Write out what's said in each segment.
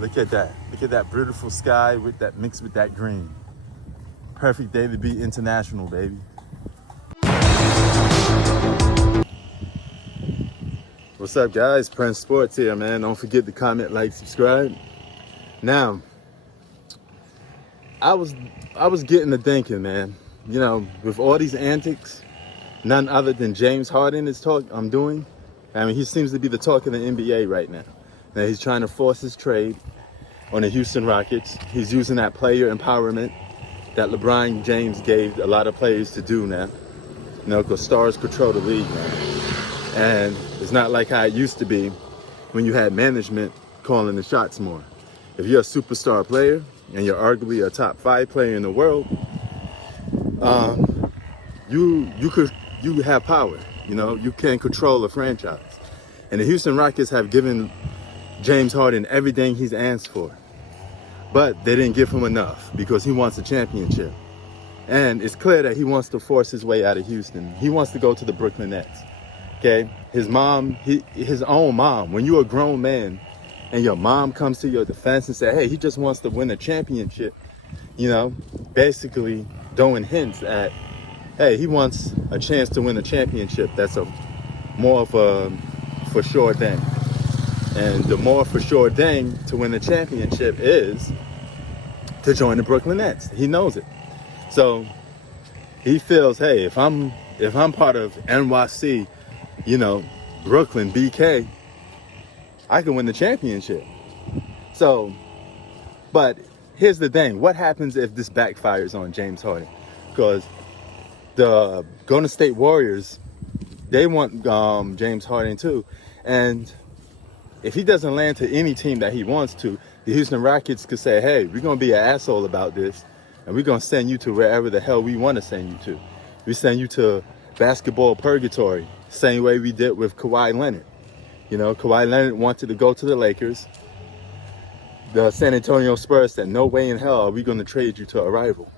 Look at that. Look at that beautiful sky with that mixed with that green. Perfect day to be international, baby. What's up, guys? Prince Sports here, man. Don't forget to comment, like, subscribe. Now, I was getting to thinking, man. You know, with all these antics, none other than James Harden is doing. I mean, he seems to be the talk of the NBA right now. Now he's trying to force his trade on the Houston Rockets. He's using that player empowerment that LeBron James gave a lot of players to do now. You know, because stars control the league now. And it's not like how it used to be when you had management calling the shots more. If you're a superstar player and you're arguably a top 5 player in the world, you have power. You know, you can control a franchise. And the Houston Rockets have given James Harden everything he's asked for. But they didn't give him enough because he wants a championship. And it's clear that he wants to force his way out of Houston. He wants to go to the Brooklyn Nets. Okay? His mom, his own mom, when you're a grown man and your mom comes to your defense and say, hey, he just wants to win a championship, you know, basically throwing hints at, hey, he wants a chance to win a championship. That's more of a for sure thing. And the more for sure thing to win the championship is to join the Brooklyn Nets. He knows it. So he feels, hey, if I'm part of NYC, you know, Brooklyn, BK, I can win the championship. So, but here's the thing. What happens if this backfires on James Harden? Because the Golden State Warriors, they want James Harden too. And if he doesn't land to any team that he wants to, the Houston Rockets could say, hey, we're going to be an asshole about this, and we're going to send you to wherever the hell we want to send you to. We send you to basketball purgatory, same way we did with Kawhi Leonard. You know, Kawhi Leonard wanted to go to the Lakers. The San Antonio Spurs said, no way in hell are we going to trade you to a rival.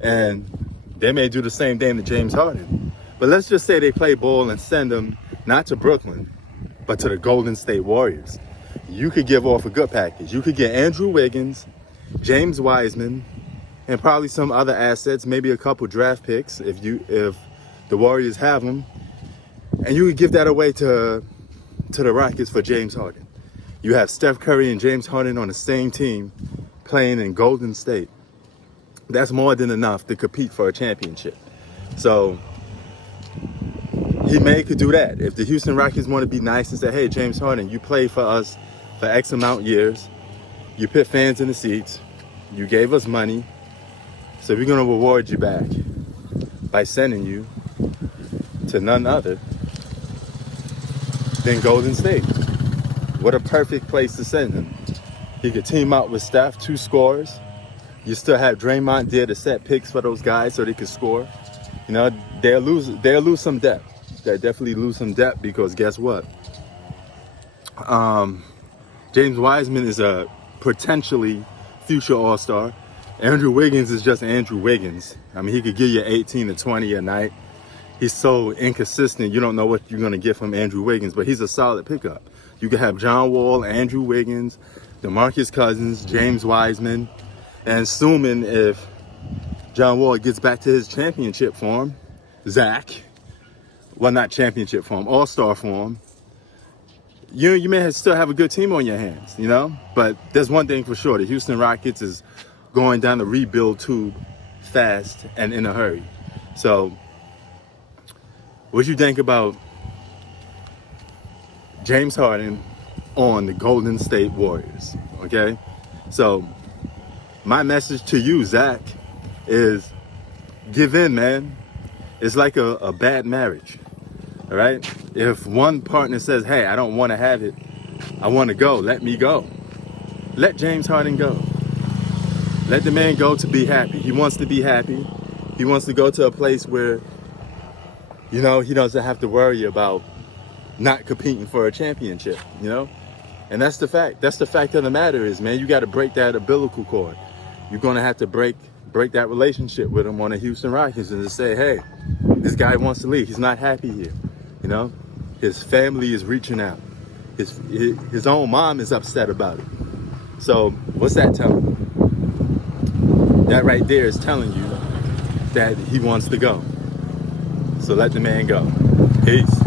And they may do the same thing to James Harden. But let's just say they play ball and send him not to Brooklyn, but to the Golden State Warriors. You could give off a good package. You could get Andrew Wiggins, James Wiseman, and probably some other assets, maybe a couple draft picks if the Warriors have them. And you could give that away to the Rockets for James Harden. You have Steph Curry and James Harden on the same team playing in Golden State. That's more than enough to compete for a championship. So he could do that. If the Houston Rockets want to be nice and say, hey, James Harden, you played for us for X amount of years. You put fans in the seats. You gave us money. So we're going to reward you back by sending you to none other than Golden State. What a perfect place to send him. He could team up with Steph, 2 scorers. You still have Draymond there to set picks for those guys so they can score. You know, they'll lose some depth. They definitely lose some depth because guess what? James Wiseman is a potentially future All-Star. Andrew Wiggins is just Andrew Wiggins. I mean, he could give you 18 to 20 a night. He's so inconsistent, you don't know what you're going to get from Andrew Wiggins, but he's a solid pickup. You could have John Wall, Andrew Wiggins, DeMarcus Cousins, James Wiseman, and assuming if John Wall gets back to his championship form, Zach, well, not championship form, all-star form, you may still have a good team on your hands, you know? But there's one thing for sure. The Houston Rockets is going down the rebuild tube fast and in a hurry. So what you think about James Harden on the Golden State Warriors, okay? So my message to you, Zach, is give in, man. It's like a bad marriage. All right. If one partner says, hey, I don't want to have it, I want to go, let me go. Let James Harden go. Let the man go to be happy. He wants to be happy. He wants to go to a place where, you know, he doesn't have to worry about not competing for a championship, you know? And that's the fact. That's the fact of the matter is, man, you got to break that umbilical cord. You're going to have to break that relationship with him on the Houston Rockets and just say, hey, this guy wants to leave. He's not happy here. You know, his family is reaching out. His own mom is upset about it. So what's that telling you? That right there is telling you that he wants to go. So let the man go. Peace.